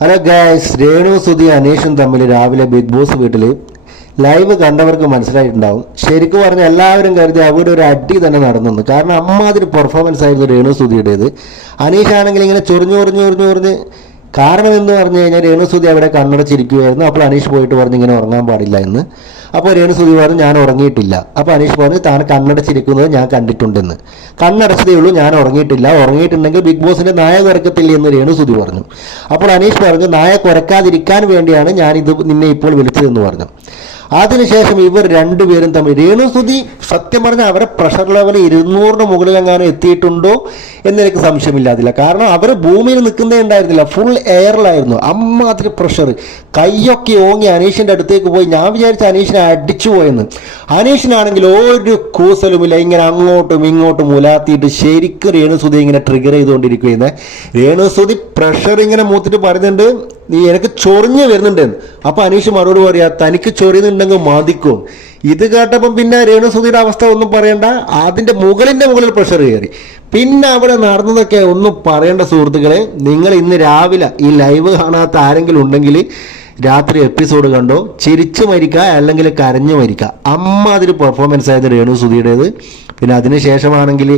Hello guys, Renu Sudhi അനീഷും തമ്മിൽ രാവിലെ big boss വീട്ടിൽ ലൈവ് കണ്ടവർക്ക് മനസ്സിലായിട്ടുണ്ടാവും. ശരിക്കും പറഞ്ഞാൽ എല്ലാവരും കരുതി അവിടെ ഒരു അടി തന്നെ നടന്നു. കാരണം അമ്മാതിരി പെർഫോമൻസ് ആയിരുന്നു രേണു സുധിയുടേത്. അനീഷ് ആണെങ്കിൽ ഇങ്ങനെ ചൊറിഞ്ഞ് കാരണം എന്ന് പറഞ്ഞു കഴിഞ്ഞാൽ രേണു സുധി അവിടെ കണ്ണടച്ചിരിക്കുകയായിരുന്നു. അപ്പോൾ അനീഷ് പോയിട്ട് പറഞ്ഞു ഇങ്ങനെ ഉറങ്ങാൻ പാടില്ല എന്ന്. അപ്പോൾ രേണു സുധി പറഞ്ഞു ഞാൻ ഉറങ്ങിയിട്ടില്ല. അപ്പോൾ അനീഷ് പറഞ്ഞു താൻ കണ്ണടച്ചിരിക്കുന്നത് ഞാൻ കണ്ടിട്ടുണ്ടെന്ന്. കണ്ണടച്ചതേ ഉള്ളൂ, ഞാൻ ഉറങ്ങിയിട്ടില്ല. ഉറങ്ങിയിട്ടുണ്ടെങ്കിൽ ബിഗ് ബോസിന്റെ നായ കുരക്കത്തില്ല എന്ന് രേണു സുധി പറഞ്ഞു. അപ്പോൾ അനീഷ് പറഞ്ഞു നായ കുരക്കാതിരിക്കാൻ വേണ്ടിയാണ് ഞാനിത് നിന്നെ ഇപ്പോൾ വിളിച്ചതെന്ന് പറഞ്ഞു. അതിനുശേഷം ഇവർ രണ്ടുപേരും തമ്മിൽ രേണു സുധി സത്യം പറഞ്ഞാൽ അവരെ പ്രഷർ ലെവൽ 200-ന് മുകളിലെങ്ങാനും എത്തിയിട്ടുണ്ടോ എന്നെനിക്ക് സംശയമില്ലാതില്ല. കാരണം അവർ ഭൂമിയിൽ നിൽക്കുന്നേ ഉണ്ടായിരുന്നില്ല, ഫുൾ എയറിലായിരുന്നു. അമ്മാതിരി പ്രഷർ, കൈയൊക്കെ ഓങ്ങി അനീഷിൻ്റെ അടുത്തേക്ക് പോയി. ഞാൻ വിചാരിച്ച അനീഷിനെ അടിച്ചു പോയെന്ന്. അനീഷിനാണെങ്കിൽ ഒരു കൂസലുമില്ല, ഇങ്ങനെ അങ്ങോട്ടും ഇങ്ങോട്ടും മുലാത്തിയിട്ട് ശരിക്കും രേണു സുധി ഇങ്ങനെ ട്രിഗർ ചെയ്തുകൊണ്ടിരിക്കുകയെന്ന്. രേണു സുധി പ്രഷർ ഇങ്ങനെ മൂത്തിട്ട് പറയുന്നുണ്ട് നീ എനിക്ക് ചൊറിഞ്ഞ് വരുന്നുണ്ടെന്ന്. അപ്പൊ അനീഷ് മറുപടി പറയാ തനിക്ക് ചൊറിയുന്നുണ്ടെങ്കിൽ മതിക്കും. ഇത് കേട്ടപ്പം പിന്നെ രേണു സുധിയുടെ അവസ്ഥ ഒന്നും പറയണ്ട, അതിന്റെ മുകളിൽ പ്രഷർ കയറി. പിന്നെ അവിടെ നടന്നതൊക്കെ ഒന്നും പറയേണ്ട സുഹൃത്തുക്കളെ. നിങ്ങൾ ഇന്ന് രാവിലെ ഈ ലൈവ് കാണാത്ത ആരെങ്കിലും ഉണ്ടെങ്കിൽ രാത്രി എപ്പിസോഡ് കണ്ടോ, ചിരിച്ചു മരിക്കുക അല്ലെങ്കിൽ കരഞ്ഞു മരിക്കുക. അമ്മാതിരി പെർഫോമൻസ് ആയത് രേണു സുധിയുടേത്. പിന്നെ അതിനുശേഷമാണെങ്കിൽ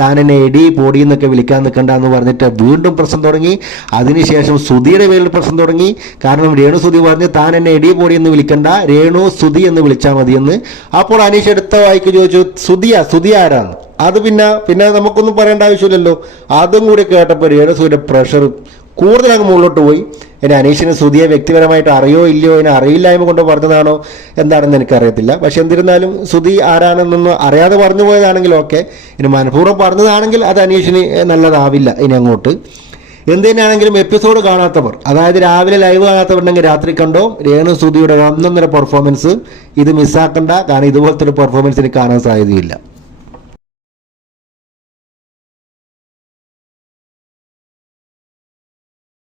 താൻ എന്നെ എടി പൊടി എന്നൊക്കെ വിളിക്കാൻ നിൽക്കണ്ട എന്ന് പറഞ്ഞിട്ട് വീണ്ടും പ്രശ്നം തുടങ്ങി. അതിനുശേഷം സുധിയുടെ പേരിൽ പ്രശ്നം തുടങ്ങി. കാരണം രേണു സുധി പറഞ്ഞ് താൻ എന്നെ എടി പൊടി എന്ന് വിളിക്കണ്ട, രേണു സുധി എന്ന് വിളിച്ചാൽ മതിയെന്ന്. അപ്പോൾ അനീഷ് എടുത്ത വായിക്ക് ചോദിച്ചു സുധി ആരാന്ന്. അത് പിന്നെ നമുക്കൊന്നും പറയേണ്ട ആവശ്യമില്ലല്ലോ. അതും കൂടി കേട്ടപ്പോൾ രേണു സുധിയുടെ പ്രഷർ കൂടുതൽ അങ്ങ് മുകളിലോട്ട് പോയി. എന്നെ അനീഷിനെ സുധിയെ വ്യക്തിപരമായിട്ട് അറിയോ ഇല്ലയോ, എന്നെ അറിയില്ലായ്മ കൊണ്ട് പറഞ്ഞതാണോ എന്താണെന്ന് എനിക്കറിയത്തില്ല. പക്ഷെ എന്നിരുന്നാലും സുധി ആരാണെന്നൊന്നും അറിയാതെ പറഞ്ഞു പോയതാണെങ്കിൽ ഓക്കെ. ഇനി മനഃപൂർവ്വം പറഞ്ഞതാണെങ്കിൽ അത് അനീഷിന് നല്ലതാവില്ല ഇനി അങ്ങോട്ട്. എന്തിനാണെങ്കിലും എപ്പിസോഡ് കാണാത്തവർ, അതായത് രാവിലെ ലൈവ് കാണാത്തവരുണ്ടെങ്കിൽ രാത്രി കണ്ടോ. രേണു സുധിയുടെ 1.5 പെർഫോമൻസ് ഇത് മിസ്സാക്കണ്ട. കാരണം ഇതുപോലത്തെ ഒരു പെർഫോമൻസിന് കാണാൻ സാധ്യതയില്ല.